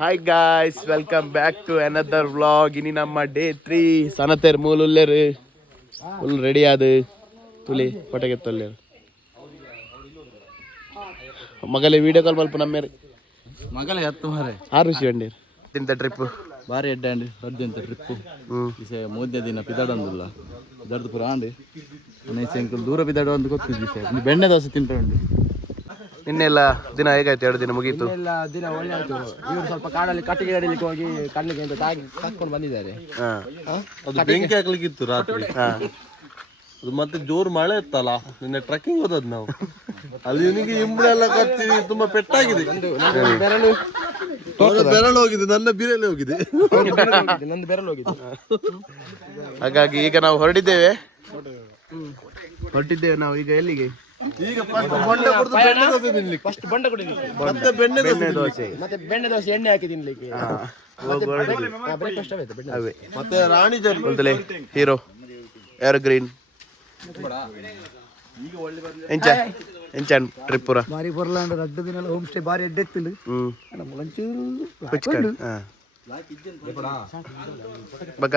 Hi guys, welcome back to another vlog. ಇನಿ ನಮ್ಮ day 3 ಸನತೇರ್ ಮೂಲುಲ್ಲೇರು ಫುಲ್ ರೆಡಿ ಆದ ತುಲಿ ಪಟಕೆ ತೊಲ್ಲೇರು ಮಗಲೇ ವಿಡಿಯೋ ಕಾಲ್ ಮಲ್ಪ ನಮ್ಮೇರಿ ಮಗಲೇ ಹತ್ತು ಮಾರೆ 6 ವಿಷಯ ಅಂಡಿ ಇಂತ ಟ್ರಿಪ್ ಬಾರಿ ಎಡ್ಡೆ ಅಂಡಿ ಹೊರದಿಂತ ಟ್ರಿಪ್ ಇಸೆ ಮೂರನೇ ದಿನ ಪಿದಾಡಂದಿಲ್ಲ ಪಿದಾಡ್ದು ಪುರ ಅಂಡಿ ನೈಸಂಕಲ್ ದೂರ ಪಿದಾಡು ಅಂತ ಗೊತ್ತಿದ್ವಿ ಸರ್ ಬೆಣ್ಣೆ ದೋಸೆ ತಿಂತಂಡಿ. ನಿನ್ನೆಲ್ಲ ದಿನ ಹೇಗಾಯ್ತು? 2 ದಿನ ಮುಗೀತು. ಎಲ್ಲ ದಿನ ಒಳ್ಳೆ ಆಯ್ತು. ಇವರು ಸ್ವಲ್ಪ ಕಾಡಲ್ಲಿ ಕಟ್ಟಿಗೆ ಗಡಿಲಿಕ್ಕೆ ಹೋಗಿ ಕಣ್ಣಿಗೆ ಅಂತ ಹಾಕೊಂಡು ಬಂದಿದ್ದಾರೆ. ಅದು ಬೆಂಕಿ ಹಾಕ್ಲಿಕ್ಕಿತ್ತು ರಾತ್ರಿ. ಅದು ಮತ್ತೆ ಜೋರು ಮಳೆ ಇತ್ತಲ್ಲ, ನಿನ್ನೆ ಟ್ರೆಕ್ಕಿಂಗ್ ಹೋದದ್ ನಾವು. ಅಲ್ಲಿ ಇವನಿಗೆ ಇಂಬಳೆ ಎಲ್ಲ ಕತ್ತಿ ತುಂಬಾ ಪೆಟ್ಟಾಗಿದೆ. ಬೆರಳು ಹೋಗಿದೆ, ನನ್ನ ಬಿರಲೆ ಹೋಗಿದೆ, ನಂದು ಬೆರಳು ಹೋಗಿದೆ. ಹಾಗಾಗಿ ಈಗ ನಾವು ಹೊರಟಿದ್ದೇವೆ ನಾವು ಈಗ ಎಲ್ಲಿಗೆ? ಈಗ ಫಸ್ಟ್ ಬಂಡೆ ಕುಡಿಲಿಕ್ಕೆ, ಮತ್ತೆ ಬೆಣ್ಣೆ ದೋಸೆ, ಮತ್ತೆ ಬೆಣ್ಣೆ ದೋಸೆ ಎಣ್ಣೆ ಹಾಕಿ ತಿನ್ಲಿಕ್ಕೆ, ಮತ್ತೆ ರಾಣಿ ಜರಿ ಹೀರೋ ಏರ್ ಗ್ರೀನ್ ಎಂಚಾನ್ ಟ್ರಿಪ್ ಪೂರ ಬಾರಿ ಬರ್ಲಾಂಡ್ 2 ದಿನ ಹೋಮ್ ಸ್ಟೇ ಬಾರಿ ಎಡ್ಡೆತ್ತಿಲ್ಲ. ಬಕ್ಕ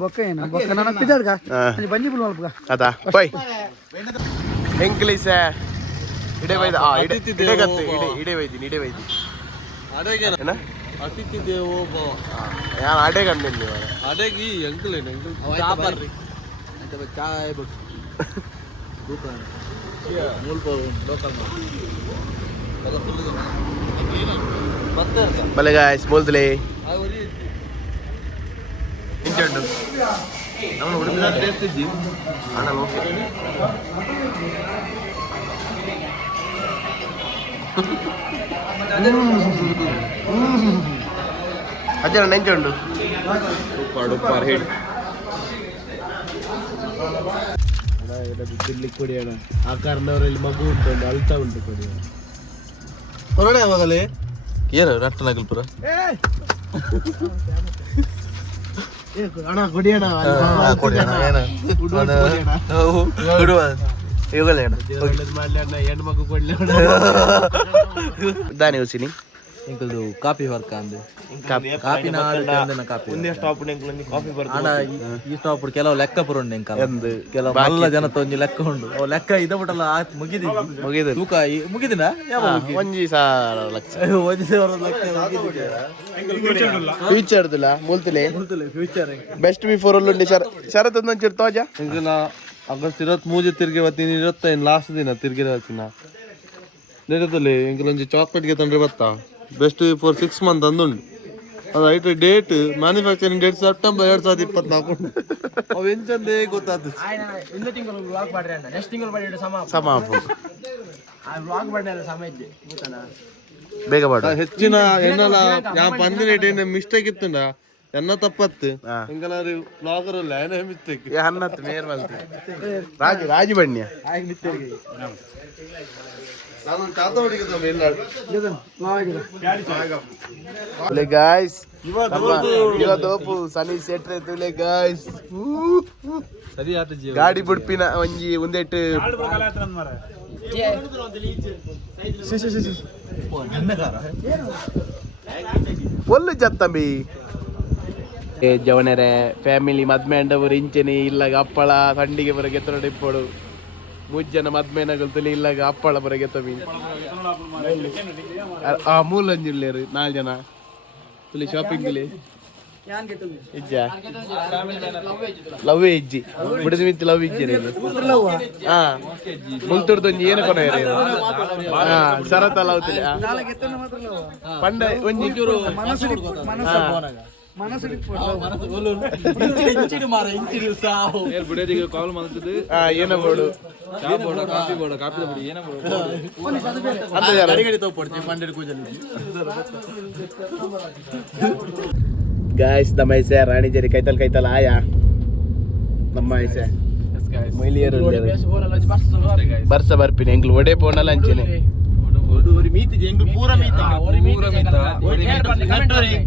ಬೊಕ್ಕ ಏನ ಬೊಕ್ಕ ನನ್ನ ಪಿದಾಡ್ಗ ಬಂಜಿ ಬಿಲ್ ಮಲ್ಪ ಅದಾ ಬೈ ಎಂಗ್ಲಿಷ್ ಇಡೆ ಬೈದ ಇಡೆ ಗತ್ತೆ ಇಡೆ ಬೈದಿ ಅಡೆಗೇನ ಅತಿಥಿ ದೇವೋ ಭವ. ಯಾರು ಅಡೆ ಕಂಡಿಲ್ಲ ಅಡೆಗಿ ಎಂಗ್ಲೇನ್ ಚಾಪರ್ರಿ ಅಂತ ಚಾಯ್ ಬಟ್ ದುಕಾನ್ ಮೂಲ್ಪ ಲೋಕಲ್ ಮತ್ತೆ ಬಲೆ ಗಾಯ್ಸ್ ಬೋಲ್ತಲೇ ಇಂಚಂಡು ನಾವು ಉಡುಪಿನ ಟೇಸ್ಟ್ ಇದ್ದಿ ಅಣ್ಣ ಓಕೆ ಅಜ್ಜನ ನೆಂಚುಂಡು ಉಪ್ಪಾಡು ಹೇಳಿ ತಿರ್ಲಿಕ್ಕೆ ಕೊಡಿ ಅಣ್ಣ. ಆ ಕಾರಣವರಲ್ಲಿ ಮಗು ಉಂಟು, ಅಳ್ತಾ ಉಂಟು ಕೊಡಿ ಹೊರಡೆ ಯಾವಾಗಲೇ ಏನು ರಟ್ಟನಾಗಲ್ ಪುರ ಅಣ್ಣ ಕೊಡಿ ಅಣ್ಣ ಮಾಡ್ಲಿ ಅಣ್ಣ, ಹೆಣ್ಣು ಮಗು ಕೊಡ್ಲಿ ದಾನಿ ಹುಸಿನಿ ಇಂಕಲ್ದು ಕಾಫಿ ವರ್ಕ ಅಂದು ಕಾಫಿ ಸ್ಟಾಪ್ ಅಣ್ಣ ಈ ಸ್ಟಾಪ್ ಕೆಲವು ಲೆಕ್ಕ ಪುರಂಡು ಇಂಕಲ್ ಕೆಲವು ಎಲ್ಲ ಜನ ತೊಂಜಿ ಲೆಕ್ಕ ಉಂಡು ಅವು ಲೆಕ್ಕ ಇದಬಿಟ್ಟಲ್ಲ ಮುಗಿದ ತೂಕ ಮುಗಿದಿನ ಒಂಜಿ ಸಾವಿರ ಲಕ್ಷ ಫ್ಯೂಚರ್ದಿಲ್ಲ ಮೂಲ್ತಿಲೆ ಫ್ಯೂಚರ್ ಬೆಸ್ಟ್ ಬಿಫೋರ್ ಒಳ್ಳುಂಡಿ ಶರತ್ ಒಂದೊಂಚೂರು ತೋಜ ಇಂಕಲ ಆಗಸ್ಟ್ 23 ತಿರ್ಗಿ ಬತ್ತೀನಿ 25 ಲಾಸ್ಟ್ ದಿನ ತಿರ್ಗಿ ಬರ್ತೀನ ನಡೆದಲ್ಲಿ ಇಂಕಲೊಂಜಿ ಚಾಕ್ಲೇಟ್ಗೆ ತಂದ್ರೆ ಬತ್ತಾ ಬೆಸ್ಟ್ ಫಾರ್ 6 ಮಂತ್ ಅಂದುಂಡು. ಅದು ಐಟ್ ಡೇಟ್ ಮ್ಯಾನುಫ್ಯಾಕ್ಚರಿಂಗ್ ಡೇಟ್ ಸೆಪ್ಟೆಂಬರ್ 2024. ಅವು ಎಂಚಂದೇ ಗೊತ್ತಾಗ್ತದೆ. ಇಂದು ತಿಂಗಳು ವ್ಲಾಗ್ ಮಾಡ್ರಿ ಅಣ್ಣ, ನೆಕ್ಸ್ಟ್ ತಿಂಗಳು ಮಾಡಿ ಸಮ ಆ ವ್ಲಾಗ್ ಮಾಡಿ ಸಮ ಇದ್ದೆ ಗೊತ್ತಣ್ಣ. ಬೇಗ ಮಾಡು. ಹೆಚ್ಚಿನ ಎನ್ನಲ ಯಾ ಪಂದಿನ ಏನ ಮಿಸ್ಟೇಕ್ ಇತ್ತಂಡ ಎನ್ನ ತಪ್ಪತ್ತು ಇಂಕಲಾರಿ ಬ್ಲಾಗರ್ ಅಲ್ಲ ಏನೇ ಮಿಸ್ಟೇಕ್ ಹನ್ನತ್ತು ನೇರ್ ಮಲ್ತಿ ರಾಜಿ ಬಣ್ಣ ಗಾಯ್ಸ್ ಇವತ್ತು ಸನಿ ಸೆಟ್ರೆ ತುಲೆ ಗಾಯ್ಸ್ ಗಾಡಿ ಬುಡ್ಪಿನ ಒಂಜಿ ಒಂದೆಟ್ಟು ಒಳ್ಳೆ ಜತ್ತಂಬಿ ಜವನರೆ ಫ್ಯಾಮಿಲಿ ಮದ್ಮೆ ಅಂಡವರು ಇಂಚೆನೆ ಇಲ್ಲಾಗ ಅಪ್ಪಳ ಸಂಡಿಗೆ ಬರಗೆ ತೊಡಡಿಪ್ಪಡು ಮುಜ್ಜನ ಮದ್ಮೆನಗಳು ತುಲಿ ಇಲ್ಲಾಗ ಅಪ್ಪಳ ಬರಗೆ ತಮಿ ಮೂಲಂಜುಳ್ಳೇರು 4 ಜನ ತುಲಿ ಶಾಪಿಂಗ್ ತುಲಿ ಇಜ್ಜ ಲವ್ ಇಜ್ಜಿ ಬಿಡದ ಮಿತ್ ಲವ್ ಇಜ್ಜಿ ಹಾ ಮುಂತುಡ್ದೊಂಜಿ ಏನು ಕೊನೆ ಸರತ ಲವ್ ತುಲಿ ಪಂಡ ಒಂಜಿ ಕಾಲ್ ಮಾಡ್ತದೆ ಏನೋ ಬೋಡು ಗಾಯ್ಸ್ ನಮ್ಮ ಐಸೆ ರಾಣಿ ಜರಿ ಕೈತಲ್ ಆಯಾ ನಮ್ಮ ಐಸೆ ಮೈಲಿಯರು ಬರ್ಸ ಬರ್ಪಿನಿ ಎಂಗ್ಲು ಒಡೆ ಪೋನಲ್ಲ ಅಂಚೆನೆ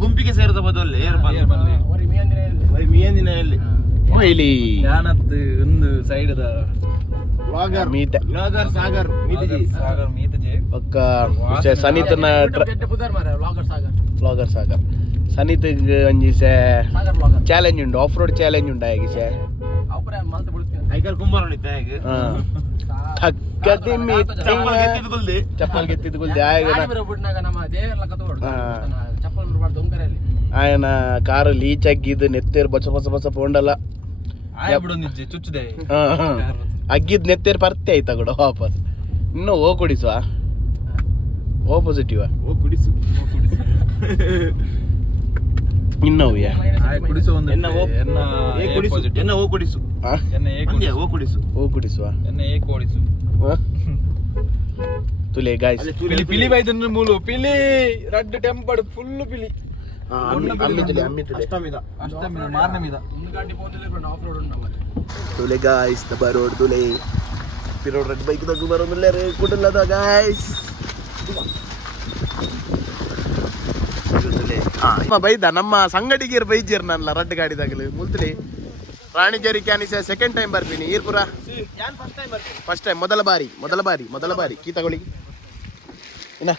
ಗುಂಪಿಗೆ ಸೇರದ ಬದಲು ಮೀನಿನ ಎಲ್ಲಿ ಮೈಲಿ ಒಂದು ಸೈಡ್ ವ್ಲಾಗರ್ ಮೀತ ವ್ಲಾಗರ್ ಸಾಗರ್ ಮೀತಜಿ ಸಾಗರ್ ಮೀತಜಿ ಪಕ್ಕ ಸನಿತನ ವ್ಲಾಗರ್ ಸಾಗರ್ ವ್ಲಾಗರ್ ಸಾಗರ್ ಸನಿತಗ್ ಒಂಜಿಸೆ ಸಾಗರ್ ಬ್ಲಾಗರ್ ಚಾಲೆಂಜ್ ಉಂಡು ಆಫ್ ರೋಡ್ ಚಾಲೆಂಜ್ ಉಂಡು ಆಗಿಸೆ ಅವರೇ ಮಲ್ತು ಬಿಡ್ತೀನಿ ಐಕಲ್ ಕುಂಬಾರ ಹೊಡಿತಾ ಹೇಗೆ ಚಪ್ಪಲ್ ಗೆತ್ತಿದ್ಗುಲ್ದೆ ಆಗ ಬಿಡ್ನಾಗ ನಮ್ಮ ದೇವರ ಕತ್ತೋಡು ಚಪ್ಪಲ್ ಬಿಡಬಾರ್ದು ದೊಂಕರಲ್ಲಿ ఆయన కారు లీచ్ అగ్గిದ್ದು నెత్తేరు బొచ్చ బొచ్చ బొచ్చ ಪೋಂಡಲ್ಲ ಚುಚ್ಚದೆ ಅಗ್ಗಿದ್ ನೆತ್ತೇರು ಪರ್ತೆ ಆಯ್ತಾ ಕೂಡ ವಾಪಸ್ ಇನ್ನು ಓ ಕುಡಿಸುವ ಓ ಪಾಸಿಟಿವ್ ಇನ್ನವು ಕುಡಿಸು ಒಂದು ಎನ್ನ ಓ ಕುಡಿಸು ಓ ಕುಡಿಸು ಓ ಕುಡಿಸುವ ಎನ್ನ ಏ ಕೋಡಿಸು ತುಲೆ ಗಾಯ್ಸ್ ಪಿಲಿ ಬೈದನ್ನ ಮೂಲು ಪಿಲಿ ರಡ್ಡು ಟೆಂಪಡ್ ಫುಲ್ ಪಿಲಿ ಮಾರನೇ ಮೀದ ತುಲೆ ಗಾಯ್ಸ್ ದ ಬರೋಡ್ ತುಲೆ ಪಿರೋಡ್ ರೆಡ್ ಬೈಕ್ ದಾಗ ಬರೋದಿಲ್ಲ ರೇ ಕುಡಲ್ಲದ ಗಾಯ್ಸ್ ಬೈದ ನಮ್ಮ ಸಂಗಡಿಗೇರ್ ಬೈಜೇರ್ ನನ್ಲ ರಡ್ ಗಾಡಿದಾಗಲಿ ಮುಲ್ತಲಿ ರಾಣಿಜೇರಿ ಕ್ಯಾನಿಸ ಸೆಕೆಂಡ್ ಟೈಮ್ ಬರ್ತೀನಿ ಈರ್ಪುರ ಫಸ್ಟ್ ಟೈಮ್ ಮೊದಲ ಬಾರಿ ಕೀ ತಗೊಳ್ಳಿ ಇನ್ನ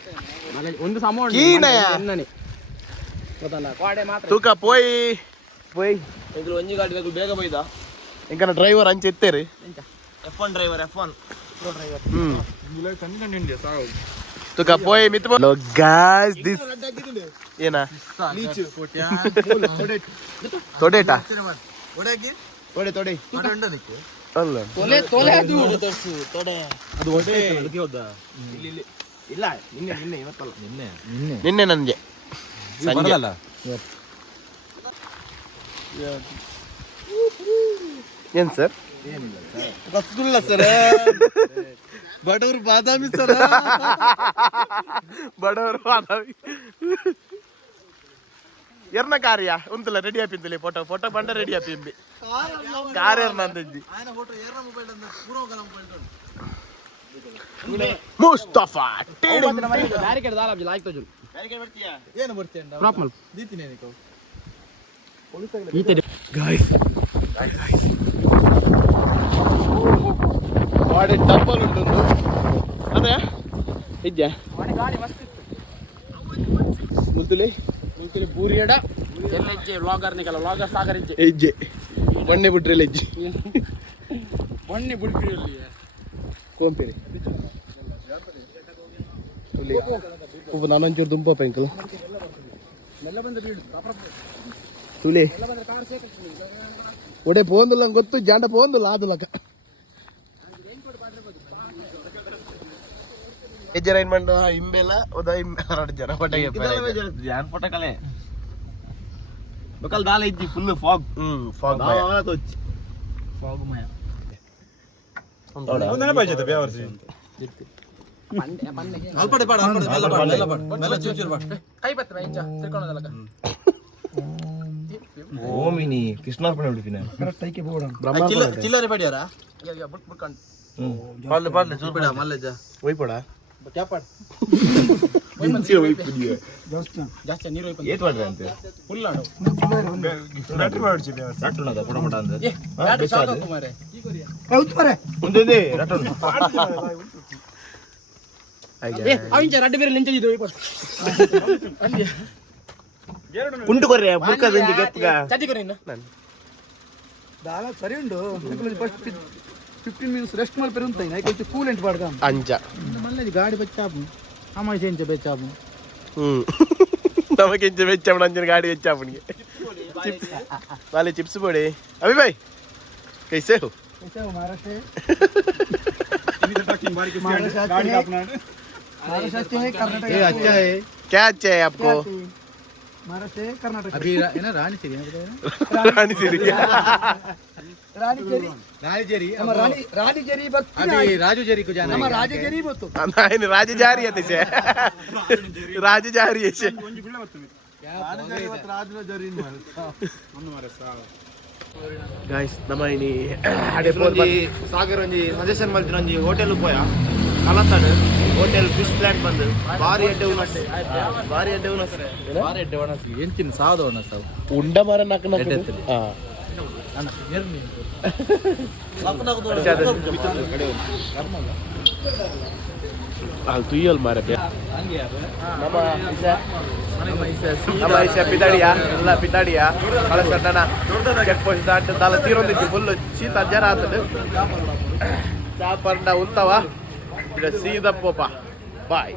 ಒಂದು ಸಮ ಕೀನಯ ತೂಕ ಪೋಯ್ ಒಂಜಿ ಗಾಡಿ ಬೇಗ ಬೈದ ಇಂಕನ ಡ್ರೈವರ್ ಅಂಚೆ ಎತ್ತೇರಿ F1 ಡ್ರೈವರ್ ತೂಕ ಪೋಯ್ ಮಿತ್ ಲೋ ಗಾಯ್ಸ್ ದಿಸ್ ಏನ ತೊಡೆಟಾ ತೊಡೆ ಅಲ್ಲ ಇಲ್ಲ ನಿನ್ನೆ ಇವತ್ತಲ್ಲ ನಿನ್ನೆ ನನಗೆ ಸಂಜೆ ಏನ್ ಸರ್ ರಸಗುಲ್ಲ ಸರ್ ಬಡವರು ಬಾದಾಮಿ ಸರ್ ಬಡವರು ಬಾದಾಮಿ ಎರ್ನ ಕಾರ್ಯ ಉಂತಲ್ಲ ರೆಡಿ ಆಪಿಂತಲಿ ಫೋಟೋ ಬಂಡ ರೆಡಿ ಆಪಿಂಬಿ ಕಾರ್ ಎರ್ನ ಅಂದಿ ಮುಸ್ತಫಾ ಬ್ಯಾರಿಕೇಡ್ ದಾಲಾಬ್ಜಿ ಲಾಯ್ಕ್ ತೋಜು ಏನು ಬರ್ತೀಯ ಪ್ರಾಪಲ್ ದೀತಿನೇ ನಿಕೋ ಗಾಯ್ಸ್ ಗಾಡಿ ಡಬ್ಬಲ್ ಉಂಟು ಅದೇ ಇದ್ಯಾ ಗಾಡಿ ಮಸ್ತ್ ಮುದ್ದುಲಿ ಬೂರಿಯಡ ಎಲ್ಲೆಜ್ಜೆ ವ್ಲಾಗರ್ನಿಕಲ್ಲ ವ್ಲಾಗರ್ ಸಾಗರ್ ಇಜ್ಜೆ ಹೆಜ್ಜೆ ಮೊನ್ನೆ ಬಿಟ್ರೆ ಹೆಜ್ಜೆ ಮೊನ್ನೆ ಬಿಡ್ಬಿಡಿ ಅಲ್ಲಿ ಕೋಂಪೇರಿ ಉಪ್ಪು ನಾನೊಂಚೂರು ದುಂಪ ಪೆಂಕಲ್ ತುಳಿ ಒಡೆ ಪೋಂದಿಲ್ಲ ಗೊತ್ತು ಜಾಂಡ ಪೋಂದಿಲ್ಲ ಆದುಲಕ ಎಜ್ಜರೈನ್ಮೆಂಟ್ ಹಿಂಬೆಲ್ಲ ಉದಾ ಎರಡು ಜನ ಪಟಗೆ ಜಾನ್ ಫೋಟೋ ಕಲೆ ಬಕಲ್ ದಾಲ ಇದ್ದಿ ಫುಲ್ ಫಾಗ್ ಫಾಗ್ ಫಾಗ್ ಮಯ ಒಂದನೇ ಪಾಯ್ಜೆ ಬೇವರ್ಸಿ ಅಲ್ಪಡೆ ಪಾಡ ಮೆಲ್ಲ ಚೂಚೂರು ಪಾಡ ಕೈ ಬತ್ತ ಇಂಚ ತಿರ್ಕೊಳ್ಳೋದಲ್ಲ ಓಮಿನಿ ಕೃಷ್ಣಾರ್ಪಣೆ ಹುಡುಕಿನ ಕೈಕೆ ಬೋಡ ಚಿಲ್ಲರೆ ಪಡಿಯಾರ ಬುಟ್ ಪಾಡ್ಲೆ ಚೂರ್ಪಡ ಮಲ್ಲೆಜ್ಜ ಒಯ್ಪಡ ಕ್ಯಾಪಾಡ್ ಜಾಸ್ತಿ ನೀರು ಏತ್ ಮಾಡ್ರೆ ಅಂತೆ ಫುಲ್ ಆಡು ರಟ್ಟಿ ಮಾಡ್ಸಿ ರಟ್ಟುನದ ಪುಡಮಟ ಅಂದ್ರೆ ಬ್ಯಾಟ್ರಿ ಶಾಕ್ ಹಾಕು ಮಾರೆ ಮುಂದೆ ರಟ್ಟುನ ಅವಿಂಚ ರಡ್ಡಿ ಬೇರೆ ಲಿಂಚ ಇದು ಉಂಟು ಕೊರ್ರೆ ಬುರ್ಕದಿಂದ ಗೆಪ್ಪಗ ಚತಿ ಕೊರಿ ಇನ್ನ ದಾಲ ಸರಿ ಉಂಡು ಫಸ್ಟ್ 15 minutes రెస్ట్ మల్ పెరుగుతాయి నాకు కొంచెం కూలెంట్ పడదాం అంజ మళ్ళీ గాడి బచ్చాపు అమ్మాయి చేయించే బచ్చాపు ನಮಗೆಂಚ ವೆಚ್ಚ ಅಂಜನ ಗಾಡಿ ವೆಚ್ಚ ಅವನಿಗೆ वाले चिप्स पड़े अभी भाई कैसे हो कैसे हो महाराष्ट्र ये अच्छा है क्या अच्छा है आपको महाराष्ट्र कर्नाटक अभी है ना रानी सीरी रानी सीरी रानी जेरी रानी जेरी हम रानी जेरी बस अभी राजू जेरी को जाना हम राजे जेरी बतो नहीं राज जा रही है तिसे राज जा रही है से गाइस नमाइनी ಅಡೆ ಪೋದಿ ಸಾಗರ್ ಒಂಜಿ ಸಜೆಷನ್ ಮಲ್ತಿನ ಒಂಜಿ ಹೋಟೆಲ್ ಪೋಯ ಕಲತಾಡ್ ಹೋಟೆಲ್ ಫಿಶ್ ಪ್ಲಾಂಟ್ ಬಂದು ಬಾರಿ ಎಡ್ಡೆ ಉನಸ್ ಬಾರಿ ಎಡ್ಡೆ ಉನಸ್ ಬಾರಿ ಎಡ್ಡೆ ಉನಸ್ ಎಂಚಿನ ಸಾವದ ಉನಸ್ ಉಂಡ ಮರ ನಕ ನಕ ಹಾ ಅಣ್ಣ ಎರ್ನಿ ಲಪನಗದು ಅಲ್ಲಿ ತುಯ್ಯಲ್ ಮಾರ ನಮ್ಮ ಇಸ ಪಿದಾಡಿಯ ಎಲ್ಲ ಪಿದಾಡಿಯ ಕಳಸಟ್ಟನ ಚೆಕ್ ಪೋಸ್ಟ್ ದಾಟ ತೀರೊಂದಿತ್ತು ಫುಲ್ ಶೀತ ಜರ ಆತದ ಚಾಪರ್ಡ ಉಂತವ ಸೀದಪ್ಪಪ್ಪ ಬಾಯ್